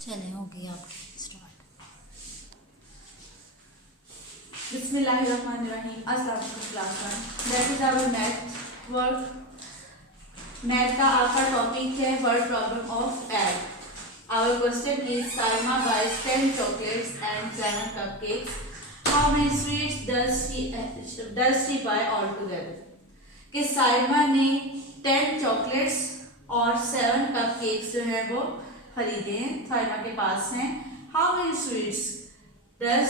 चले हो गई आपकी स्टार्ट। बिस्मिल्लाहिर्रहमानिर्रहीम। अस्सलाम वालेकुम class one. That is our math work. Math का आपका टॉपिक है word problem of add. Our question is Saima buys 10 chocolates and 7 cupcakes. How many sweets does she buy altogether? कि साइमा ने 10 चॉकलेट्स और 7 कपकेक्स जो है वो खरीदे हैं, साइमा के पास हैं। How many sweets does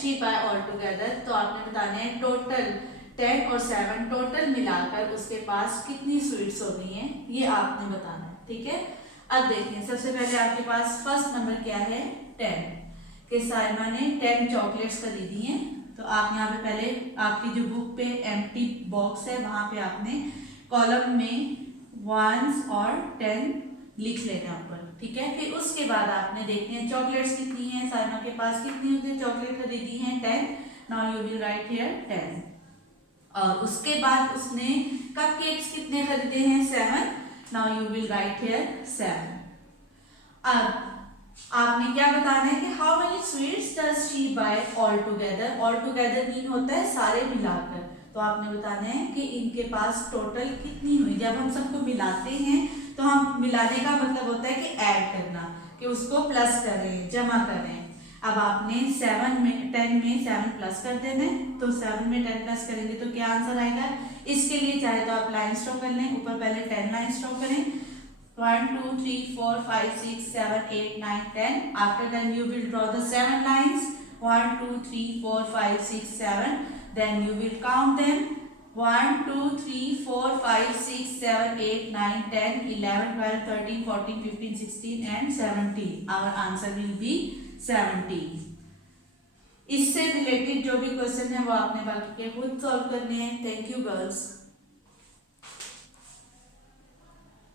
she buy all together? तो आपने बताने हैं टोटल 10 और 7 टोटल मिलाकर उसके पास कितनी स्वीट्स हो गई हैं, ये आपने बताना है। ठीक है, अब देखिए सबसे पहले आपके पास फर्स्ट नंबर क्या है, 10 कि साइमा ने 10 चॉकलेट्स खरीदी हैं। तो आप यहाँ पे पहले आपकी जो बुक पे एम्प्टी बॉक्स है वहां पे आपने कॉलम में 1 और 10 लिख लेना ऊपर। ठीक है, फिर उसके बाद आपने देखते हैं चॉकलेट्स कितनी हैं, साइमा के पास कितनी उसने चॉकलेट खरीदी हैं, 10। Now you will write here 10। और उसके बाद उसने कपकेक्स कितने खरीदे हैं, 7। Now you will write here 7। अब आपने क्या बताना है कि how many sweets does she buy all together? All together mean होता है सारे मिलाकर। तो आपने बताना है कि इनके पास टोटल कितनी हुई। जब हम सबको मिलाते हैं तो हम मिलाने का मतलब होता है कि ऐड करना, कि उसको प्लस करें, जमा करें। अब आपने 7 में 10 में 7 प्लस कर देना है, तो 7 में 10 प्लस करेंगे तो क्या आंसर आएगा। इसके लिए चाहे तो आप लाइन स्ट्रो कर लें, ऊपर पहले 10 लाइन स्ट्रो करें, 1 2 3 4 5 6 7 8 9 10. After then you will draw the 7 lines, 1 2 3 4 5 6 7. Then you will count them, 1 2 3 4 5 6 7 8 9 10 11 12 13 14 15 16 and 17. Our answer will be 17. इससे रिलेटेड जो भी क्वेश्चन है वो आपने बाकी के खुद सॉल्व करने हैं। Thank you girls.